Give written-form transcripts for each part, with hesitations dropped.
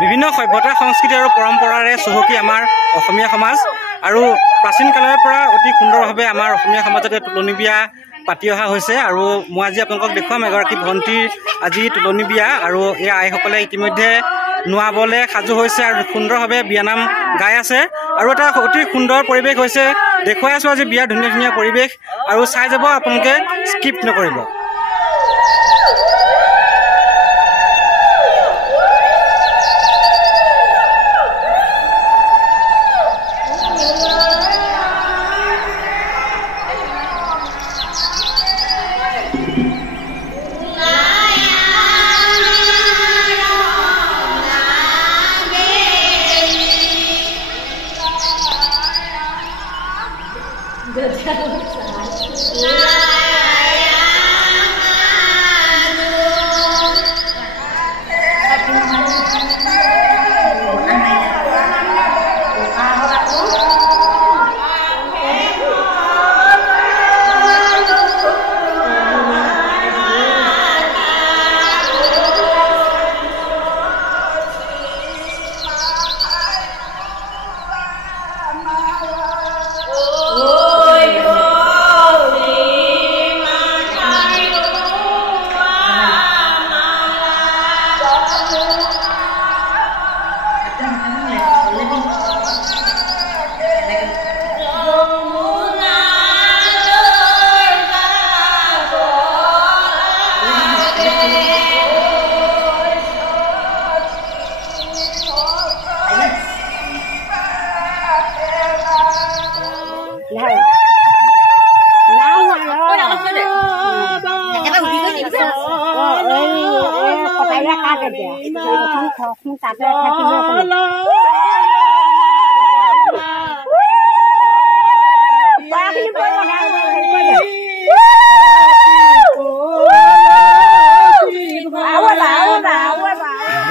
বিভিন্ন সভ্যতা সংস্কৃতি আৰু পৰম্পৰাৰে চহকী আমাৰ অসমীয়া সমাজ আৰু প্ৰাচীন কালৰ পৰা অতি সুন্দৰভাৱে আমাৰ অসমীয়া সমাজতে তুলনি বিয়া পাতি অহা হৈছে। আৰু মই আজি আপোনালোকক দেখুৱাম এগৰাকী ভণ্টিৰ আজি তুলনি বিয়া আৰু এই আইসকলে ইতিমধ্যে নোৱাবলৈ সাজু হৈছে আৰু সুন্দৰভাৱে বিয়ানাম গাই আছে আৰু এটা অতি সুন্দৰ পৰিৱেশ হৈছে। দেখুৱাই আছোঁ আজি বিয়াৰ ধুনীয়া ধুনীয়া পৰিৱেশ আৰু চাই যাব, আপোনালোকে স্কিপ নকৰিব।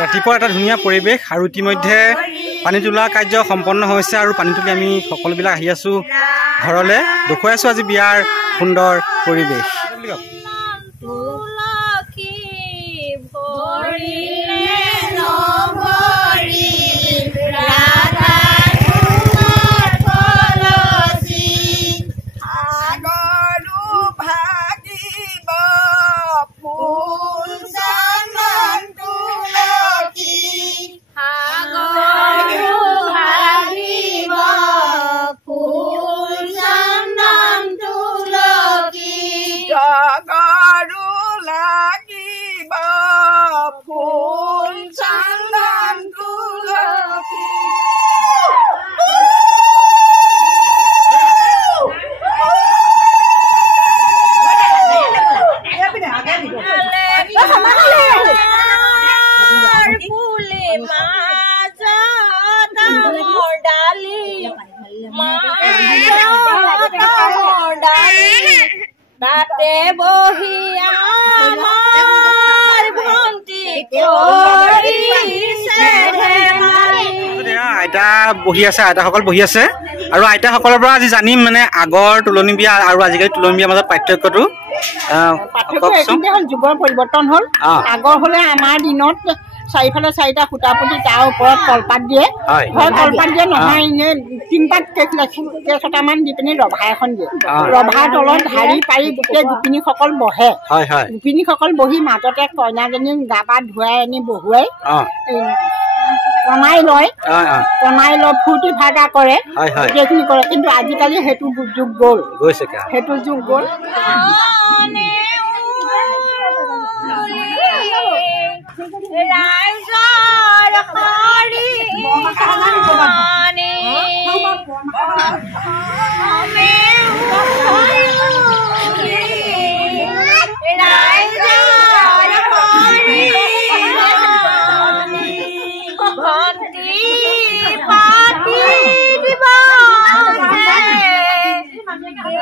ৰাতিপুৱা এটা ধুনীয়া পৰিৱেশ আৰু ইতিমধ্যে পানী তোলা কাৰ্য সম্পন্ন হৈছে আৰু পানী তুলি আমি সকলোবিলাক আহি আছোঁ ঘৰলৈ। দেখুৱাই আছোঁ আজি বিয়াৰ সুন্দৰ পৰিৱেশ। আইতা বহি আছে, আইতাসকল বহি আছে আৰু আইতাসকলৰ পৰা আজি জানিম মানে আগৰ তুলনি বিয়া আৰু আজিকালি তুলনি বিয়াৰ মাজত পাৰ্থক্যটো। যুগৰ পৰিৱৰ্তন হ'ল। আগৰ হলে আমাৰ দিনত চাৰিফালে চাৰিটা সূতা পুতি তাৰ ওপৰত কলপাত দিয়ে, কলপাত দিয়ে নহয় এনে তিনপাত কেইছটামান দি পিনি ৰভা এখন দিয়ে, ৰভাৰ তলত ঢাৰি পাৰি গোটেই গোপিনীসকল বহে। গোপিনীসকল বহি মাজতে কইনাজনী গা পা ধুৱাই আনি বহুৱাই কণাই লয় ফূৰ্তি ফাৰ্তা কৰে, গোটেইখিনি কৰে। কিন্তু আজিকালি সেইটো যুগ গ'ল, সেইটো যুগ গ'ল।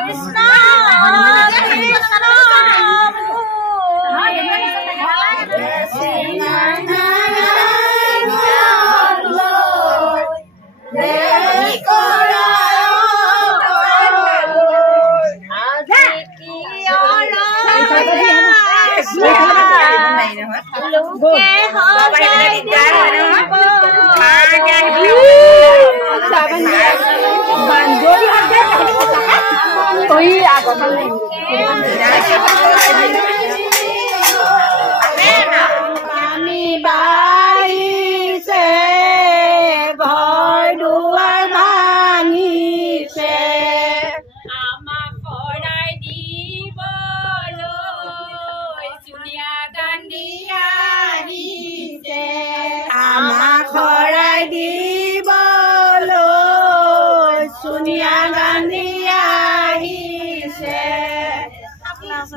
Krishna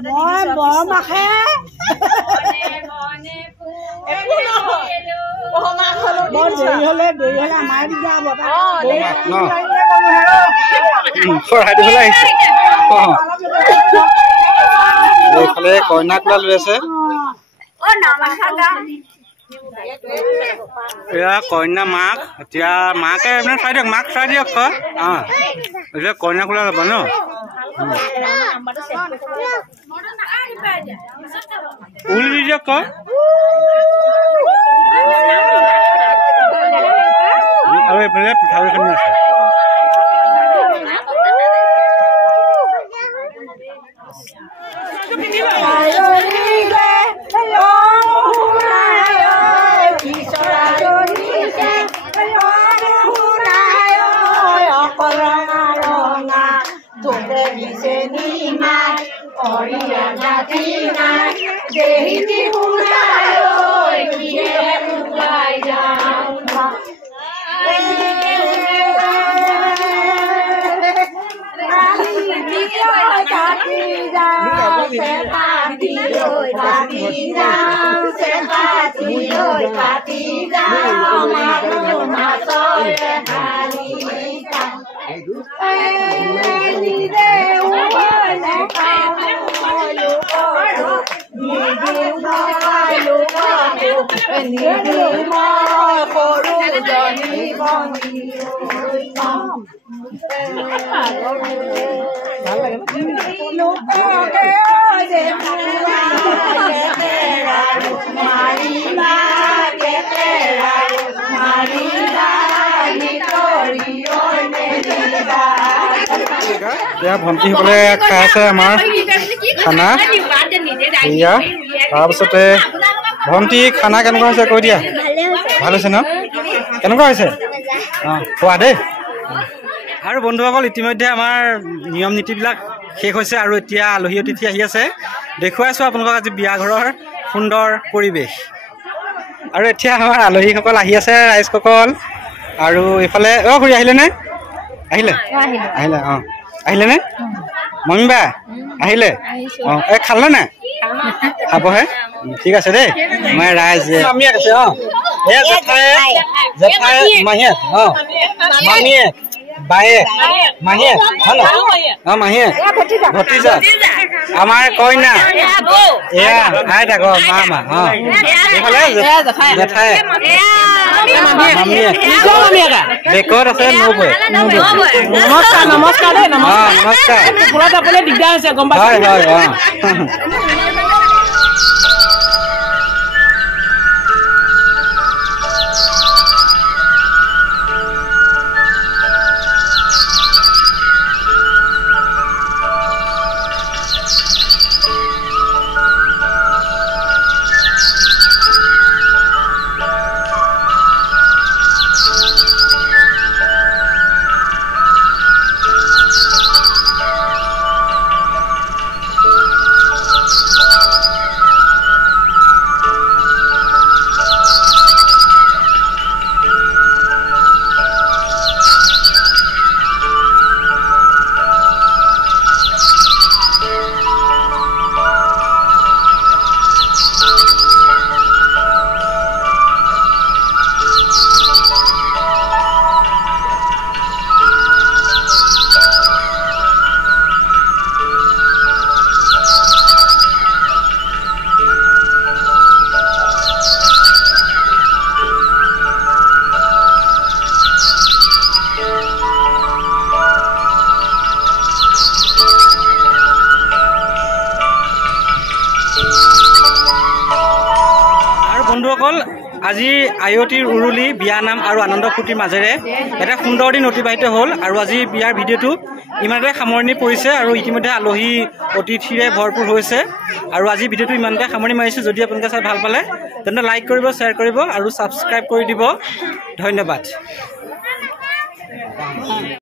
মই বৰমাখে দেৰি হলে আমাৰ এইফালে কইনা কোলা লৈ আছে এয়া কইনা মাক এতিয়া মাকে আপোনাৰ চাই দিয়ক মাক চাই দিয়ক এতিয়া কইনা কোলা ল'ব ন উল দি দিয়ক আৰু এইফালে পিঠাগুড়িখন আছে ভণ্টিসকলে খাই আছে আমাৰ খানা এয়া তাৰপিছতে ভণ্টি খানা কেনেকুৱা হৈছে কৈ দিয়া ভাল হৈছে ন কেনেকুৱা হৈছে খোৱা দেই আৰু বন্ধুসকল ইতিমধ্যে আমাৰ নিয়ম নীতিবিলাক শেষ হৈছে আৰু এতিয়া আলহী অতিথি আহি আছে দেখুৱাইছোঁ আপোনালোকক আজি বিয়া ঘৰৰ সুন্দৰ পৰিৱেশ আৰু এতিয়া আমাৰ আলহীসকল আহি আছে ৰাইজসকল আৰু এইফালে খুৰী আহিলেনে আহিলে আহিলে আহিলেনে মমিবা আহিলে এই খালে নাই খাবহে ঠিক আছে দেই মই ৰাইজ মামীয়েক আছে জেঠাই মাহীয়েক মামীয়েক বায়েক মাহীয়েক মাহীয়েক ভতিজা আমাৰ কইনা এয়া আইতা গো মামা এইফালে জেঠাই বেকত আছে নমস্কাৰ নমস্কাৰ দেই নমস্কাৰ ঘৰত আপুনি দিগদাৰ হৈছে গম পাইছে হয় হয় আজি আয়তীৰ উৰুলি বিয়ানাম আৰু আনন্দ ফূৰ্তিৰ মাজেৰে এটা সুন্দৰ দিন অতিবাহিত হ'ল আৰু আজি বিয়াৰ ভিডিঅ'টো ইমানতে সামৰণি পৰিছে আৰু ইতিমধ্যে আলহী অতিথিৰে ভৰপূৰ হৈছে আৰু আজি ভিডিঅ'টো ইমানতে সামৰণি মাৰিছোঁ। যদি আপোনালোকে চাই ভাল পালে তেন্তে লাইক কৰিব, শ্বেয়াৰ কৰিব আৰু ছাবস্ক্ৰাইব কৰি দিব। ধন্যবাদ।